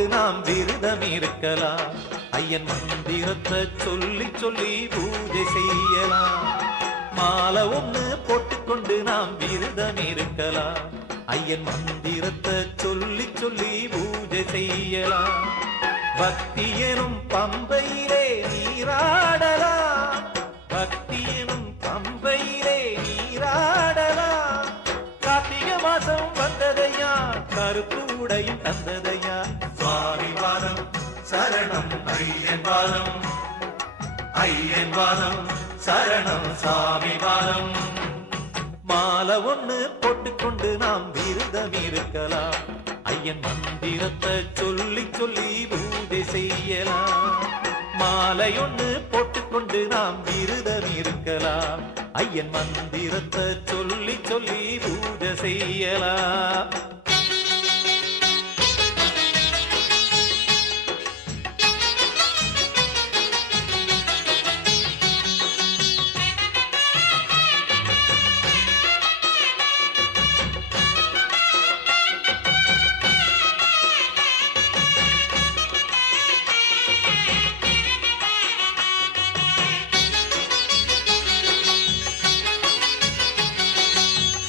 கொண்டு நாம் விரதம் இருக்கலாம். ஐயன் மந்திரத்தை சொல்லி சொல்லி பூஜை செய்யலாம். மாலை ஒண்ணு போட்டுக்கொண்டு நாம் விரதம் இருக்கலாம். ஐயன் மந்திரத்தை சொல்லி சொல்லி பூஜை செய்யலாம். பக்தி எனும் பம்பையிலே நீராடலாம். பக்தி எனும் பம்பையிலே நீராடலாம். கார்த்திகை மாசம் வந்ததையா, கருப்பு உடையும் தந்ததையா. சுவாமி பாதம் சரணம் ஐயன் பாதம், ஐயன் பாதம் சரணம் சாமி பாதம். மாலை ஒண்ணு போட்டுக்கொண்டு நாம் விரதம் இருக்கலாம். ஐயன் மந்திரத்தை சொல்லி சொல்லி பூஜை செய்யலாம். மாலை ஒண்ணு போட்டுக்கொண்டு நாம் விரதம் இருக்கலாம். ஐயன் மந்திரத்தை சொல்லி சொல்லி பூஜை செய்யலாம்.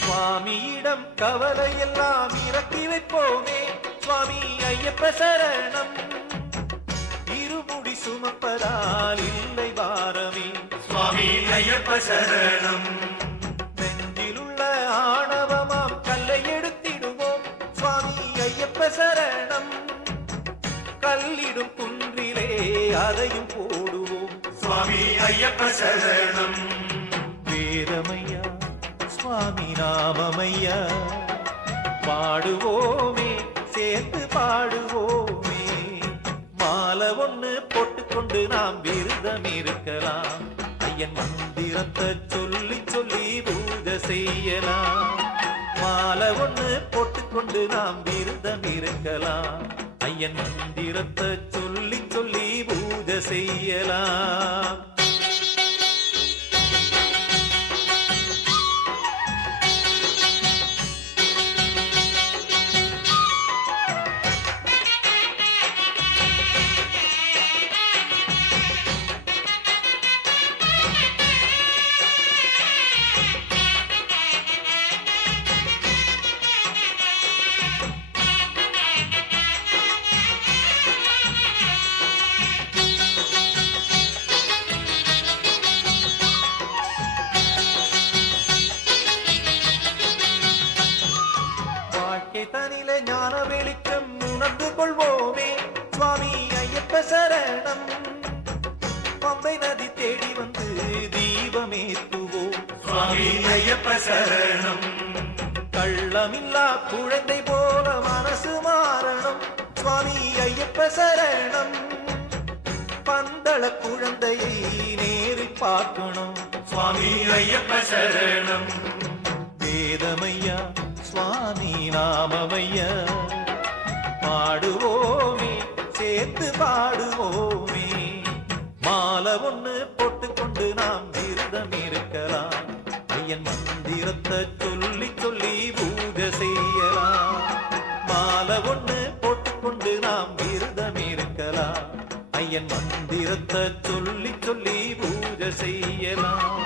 சுவாமியிடம் கவலையெல்லாம் இறக்கி வைப்போமே. சுவாமி ஐயப்ப சரணம். இருமுடி சுமப்பதால் இல்லை பாரமே. சுவாமி ஐயப்ப சரணம். நெஞ்சிலுள்ள ஆணவமாம் கல்லை எடுத்திடுவோம். சுவாமி ஐயப்ப சரணம். கல்லிடும் குன்றிலே அதையும் போடுவோம். சுவாமி ஐயப்ப சரணம். வேதமையா சுவாமி நாமமையா, பாடுவோமே சேர்த்து பாடுவோமே. மாலை ஒண்ணு போட்டுக்கொண்டு நாம் விரதம் இருக்கலாம். ஐயன் மந்திரத்தை சொல்லி சொல்லி பூஜை செய்யலாம். மாலை ஒண்ணு போட்டுக்கொண்டு நாம் விரதம் இருக்கலாம். ஐயன் மந்திரத்தை சொல்லி சொல்லி பூஜை செய்யலாம். தனில ஞான வெளிச்சம் உணர்ந்து கொள்வோமே. சுவாமி ஐயப்ப சரணம். பம்பை நதி தேடி வந்து தீபமேத்துவோம். சுவாமி ஐயப்ப சரணம். கள்ளமில்லா குழந்தை போல மனசு மாறணும். சுவாமி ஐயப்ப சரணம். பந்தள குழந்தையை நேரில் பார்க்கணும். சுவாமி ஐயப்ப சரணம். வேதமையா சுவாமி நாமமையா, பாடுவோமே சேர்த்து பாடுவோமே. மாலை ஒண்ணு போட்டுக்கொண்டு நாம் விரதம் இருக்கலாம். ஐயன் மந்திரத்தை சொல்லி சொல்லி பூஜை செய்யலாம். மாலை ஒண்ணு போட்டுக்கொண்டு நாம் விரதம் இருக்கலாம். ஐயன் மந்திரத்தை சொல்லி சொல்லி பூஜை செய்யலாம்.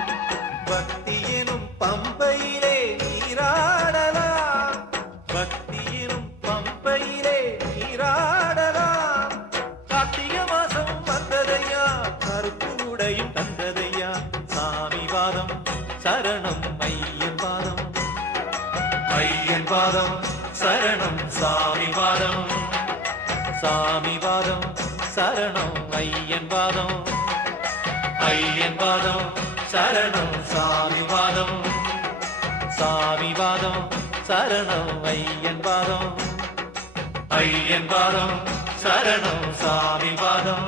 பக்தி எனும் பம்பையிலே நீராடலாம். பக்தி எனும் பம்பையிலே நீராடலாம். கார்த்திகை மாசம் வந்ததையா, கருப்பு உடையும் தந்ததையா. சாமி பாதம் சரணம் ஐயன் பாதம், ஐயன் பாதம் சரணம் சாமி பாதம். சாமி பாதம் சரணம் ஐயன் பாதம், ஐயன் பாதம் சரணம் சாமி பாதம். சாமி பாதம் சரணம் ஐயன் பாதம், ஐயன் பாதம் சரணம் சாமி பாதம்.